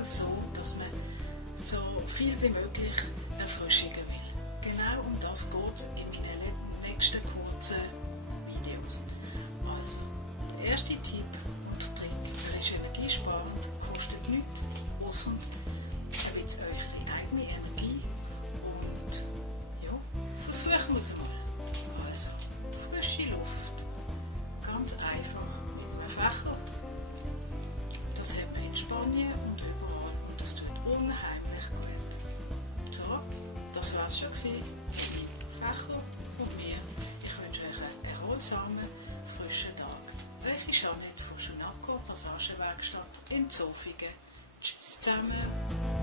auch so, dass man so viel wie möglich Erfrischungen will. Genau um das geht es in meinen nächsten kurzen Videos. Also, der erste Tipp und Trick, der ist energiesparend, kostet nichts, ausser er wird eure eigene Energie und ja, versuchen wir es mal. Also, frische Luft, ganz einfach mit einem Fächer. Das hat man in Spanien und überall und das tut unheimlich gut. So, das war es schon mit meinem Fächer und mir. Ich wünsche euch einen erholsamen, frischen Tag. Eure Jeanette von Schunako Passagewerkstatt in Zofingen. Tschüss zusammen.